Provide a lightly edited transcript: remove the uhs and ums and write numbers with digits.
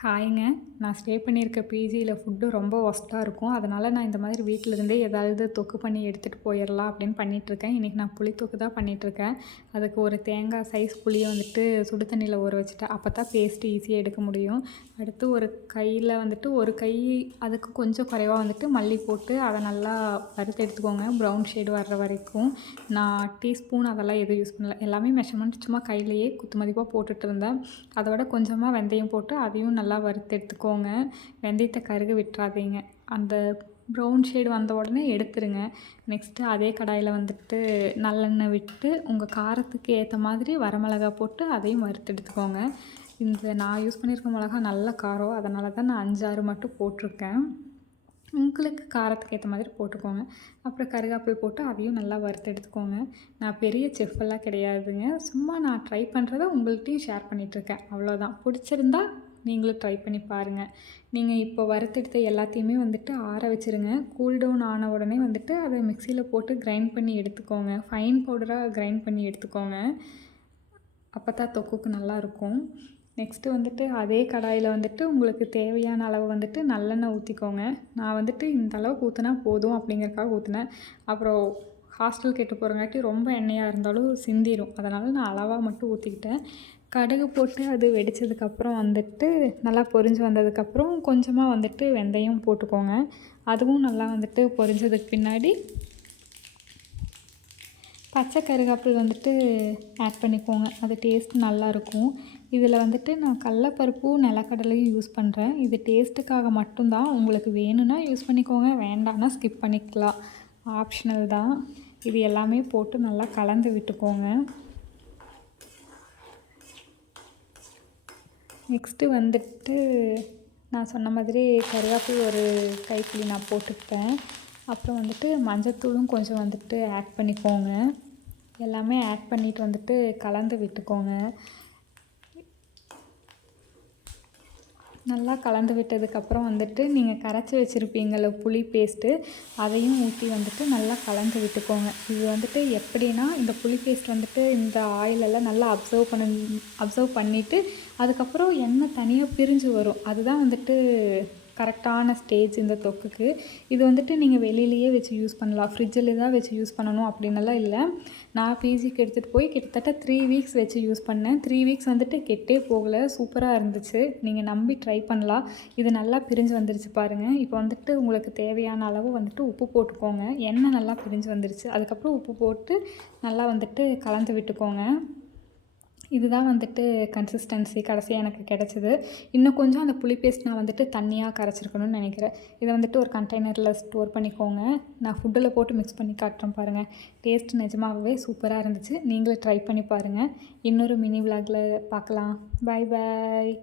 ஹாய்ங்க. நான் ஸ்டே பண்ணியிருக்க பிஜியில் ஃபுட்டு ரொம்ப ஒஸ்ட்டாக இருக்கும். அதனால் நான் இந்த மாதிரி வீட்டிலருந்தே ஏதாவது தொக்கு பண்ணி எடுத்துகிட்டு போயிடலாம் அப்படின்னு பண்ணிகிட்ருக்கேன். இன்றைக்கி நான் புளி தொக்கு தான் பண்ணிகிட்ருக்கேன். அதுக்கு ஒரு தேங்காய் சைஸ் புளியை வந்துட்டு சுடு தண்ணியில் ஊற வச்சுட்டேன். அப்போ தான் பேஸ்ட்டு ஈஸியாக எடுக்க முடியும். அடுத்து ஒரு கையில் வந்துட்டு ஒரு கை அதுக்கு கொஞ்சம் குறைவாக வந்துட்டு மல்லி போட்டு அதை நல்லா வறுத்து எடுத்துக்கோங்க. ப்ரௌன் ஷேடு வர்ற வரைக்கும். நான் டீஸ்பூன் அதெல்லாம் எதுவும் யூஸ் பண்ணல. எல்லாமே மெஷர்மெண்ட் சும்மா கையிலேயே குத்து மதிப்பாக போட்டுட்டு இருந்தேன். அதோட கொஞ்சமாக வெந்தயம் போட்டு அதையும் நல்லா வறுத்து எடுத்துக்கோங்க. வெந்தயத்தை கருக விட்டுறாதீங்க. அந்த ப்ரௌன் ஷேடு வந்த உடனே எடுத்துருங்க. நெக்ஸ்ட்டு அதே கடாயில் வந்துட்டு நல்லெண்ணெய் விட்டு உங்கள் காரத்துக்கு ஏற்ற மாதிரி வரமிளகா போட்டு அதையும் வறுத்து எடுத்துக்கோங்க. இந்த நான் யூஸ் பண்ணியிருக்க மிளகா நல்ல காரம், அதனால தான் நான் 5, 6 மட்டும் போட்டிருக்கேன். உங்களுக்கு காரத்துக்கு ஏற்ற மாதிரி போட்டுக்கோங்க. அப்புறம் கருவேப்பிலை போட்டு அதையும் நல்லா வறுத்து எடுத்துக்கோங்க. நான் பெரிய செஃப்பெல்லாம் கிடையாதுங்க. சும்மா நான் ட்ரை பண்ணுறத உங்கள்கிட்டையும் ஷேர் பண்ணிகிட்ருக்கேன். அவ்வளோதான். பிடிச்சிருந்தா நீங்களும் ட்ரை பண்ணி பாருங்கள். நீங்கள் இப்போ வறுத்தெடுத்த எல்லாத்தையுமே வந்துட்டு ஆற வச்சுருங்க. கூல் டவுன் ஆன உடனே வந்துட்டு அதை மிக்சியில் போட்டு கிரைண்ட் பண்ணி எடுத்துக்கோங்க. ஃபைன் பவுடராக கிரைண்ட் பண்ணி எடுத்துக்கோங்க. அப்போ தான் தொக்குக்கு நல்லாயிருக்கும். நெக்ஸ்ட்டு வந்துட்டு அதே கடாயில் வந்துட்டு உங்களுக்கு தேவையான அளவு வந்துட்டு நல்லெண்ணெய் ஊற்றிக்கோங்க. நான் வந்துட்டு இந்த அளவுக்கு ஊற்றினா போதும் அப்படிங்கிறதுக்காக ஊற்றினேன். அப்புறம் ஹாஸ்டல் கெட்டு போகிறங்காட்டி ரொம்ப எண்ணெயாக இருந்தாலும் சிந்திரும். அதனால் நான் அளவாக மட்டும் ஊற்றிக்கிட்டேன். கடுகு போட்டு அது வெடித்ததுக்கப்புறம் வந்துட்டு நல்லா பொரிஞ்சு வந்ததுக்கப்புறம் கொஞ்சமாக வந்துட்டு வெந்தயம் போட்டுக்கோங்க. அதுவும் நல்லா வந்துட்டு பொரிஞ்சதுக்கு பின்னாடி பச்சை கருவேப்பிலை வந்துட்டு ஆட் பண்ணிக்கோங்க. அது டேஸ்ட் நல்லாயிருக்கும். இதில் வந்துட்டு நான் கடலப்பருப்பும் நிலக்கடலையும் யூஸ் பண்ணுறேன். இது டேஸ்ட்டுக்காக மட்டும்தான். உங்களுக்கு வேணும்னா யூஸ் பண்ணிக்கோங்க, வேண்டாம்னா ஸ்கிப் பண்ணிக்கலாம். ஆப்ஷனல் தான். இது எல்லாமே போட்டு நல்லா கலந்து விட்டுக்கோங்க. நெக்ஸ்ட்டு வந்துட்டு நான் சொன்ன மாதிரி கருவேப்பிலை ஒரு கைப்பிடி நான் போட்டுக்கிட்டேன். அப்புறம் வந்துட்டு மஞ்சத்தூளும் கொஞ்சம் வந்துட்டு ஆட் பண்ணிக்கோங்க. எல்லாமே ஆட் பண்ணிவிட்டு வந்துட்டு கலந்து விட்டுக்கோங்க. நல்லா கலந்து விட்டதுக்கப்புறம் வந்துட்டு நீங்கள் கரைச்சி வச்சுருப்பீங்கள்ல புளி பேஸ்ட்டு, அதையும் ஊற்றி வந்துட்டு நல்லா கலந்து விட்டுக்கோங்க. இது வந்துட்டு எப்படின்னா, இந்த புளி பேஸ்ட் வந்துட்டு இந்த ஆயிலெல்லாம் நல்லா அப்சர்வ் பண்ணிவிட்டு அதுக்கப்புறம் எண்ணெய் தனியாக பிரிஞ்சு வரும். அதுதான் வந்துட்டு கரெக்டான ஸ்டேஜ் இந்த தொக்குக்கு. இது வந்துட்டு நீங்கள் வெளியிலேயே வச்சு யூஸ் பண்ணலாம். ஃப்ரிட்ஜில் தான் வச்சு யூஸ் பண்ணணும் அப்படின்னெல்லாம் இல்லை. நான் பிஜிக்கு எடுத்துகிட்டு போய் கிட்டத்தட்ட 3 வீக்ஸ் வச்சு யூஸ் பண்ணேன். 3 வீக்ஸ் வந்துட்டு கெட்டே போகலை. சூப்பராக இருந்துச்சு. நீங்கள் நம்பி ட்ரை பண்ணலாம். இது நல்லா பிரிஞ்சு வந்துருச்சு பாருங்கள். இப்போ வந்துட்டு உங்களுக்கு தேவையான அளவு வந்துட்டு உப்பு போட்டுக்கோங்க. எண்ணெய் நல்லா பிரிஞ்சு வந்துருச்சு. அதுக்கப்புறம் உப்பு போட்டு நல்லா வந்துட்டு கலந்து விட்டுக்கோங்க. இதுதான் வந்துட்டு கன்சிஸ்டன்சி கடைசியாக எனக்கு கிடச்சிது. இன்னும் கொஞ்சம் அந்த புளி பேஸ்ட் நான் வந்துட்டு தண்ணியாக கரைச்சிருக்கணும்னு நினைக்கிறேன். இதை வந்துட்டு ஒரு கண்டெய்னரில் ஸ்டோர் பண்ணிக்கோங்க. நான் ஃபுட்டில் போட்டு மிக்ஸ் பண்ணி காட்டுறேன் பாருங்கள். டேஸ்ட் நிஜமாகவே சூப்பராக இருந்துச்சு. நீங்களும் ட்ரை பண்ணி பாருங்கள். இன்னொரு மினி விலாகில் பார்க்கலாம். பாய் பாய்.